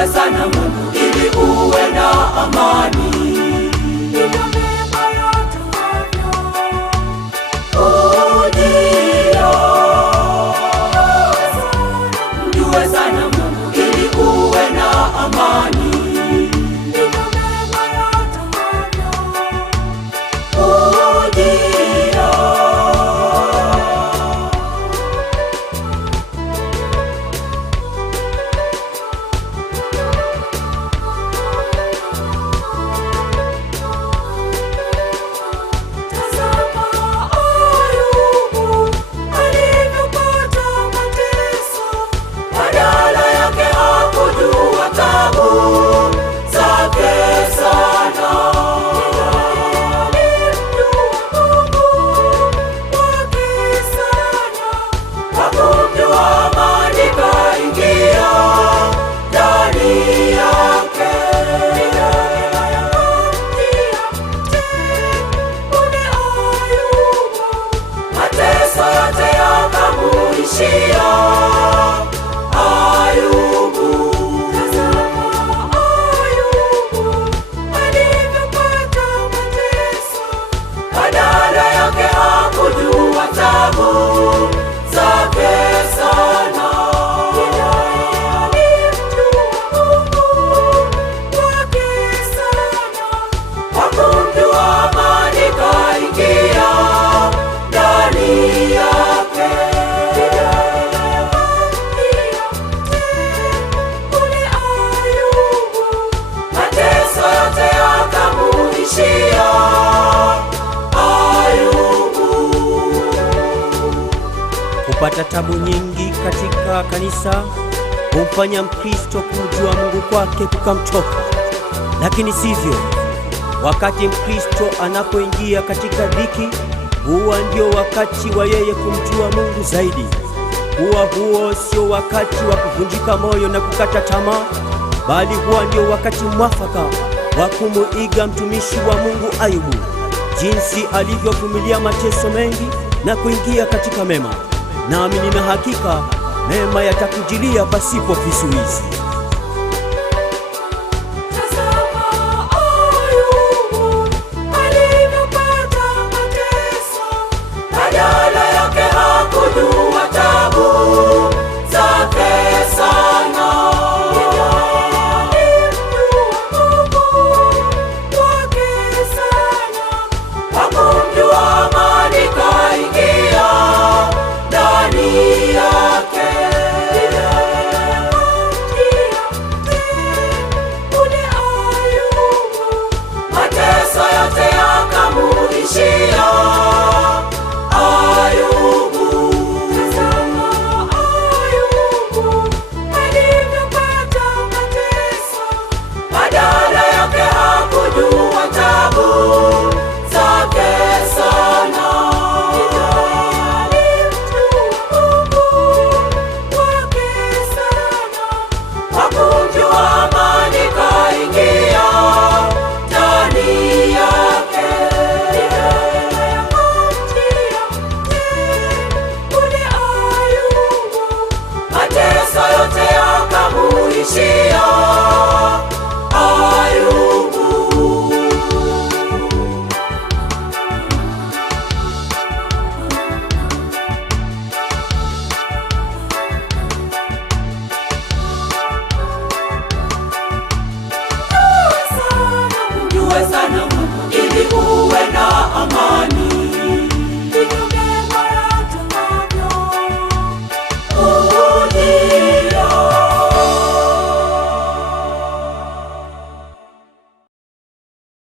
Mjue sana Mungu ili uwe na amani. Mjue sana Mungu ili uwe na amani. Kupata tabu nyingi katika kanisa humfanya Mkristo kumjua Mungu kwake kukamtoka, lakini sivyo. Wakati Mkristo anapoingia katika dhiki, huwa ndio wakati wa yeye kumjua Mungu zaidi. Huo sio wakati wa kuvunjika moyo na kukata tamaa, bali huwa ndio wakati mwafaka wa kumuiga mtumishi wa Mungu Ayubu, jinsi alivyovumilia mateso mengi na kuingia katika mema. Nami nina hakika mema yatakujilia pasipo vizuizi. Mjue sana Mungu ili uwe na amani.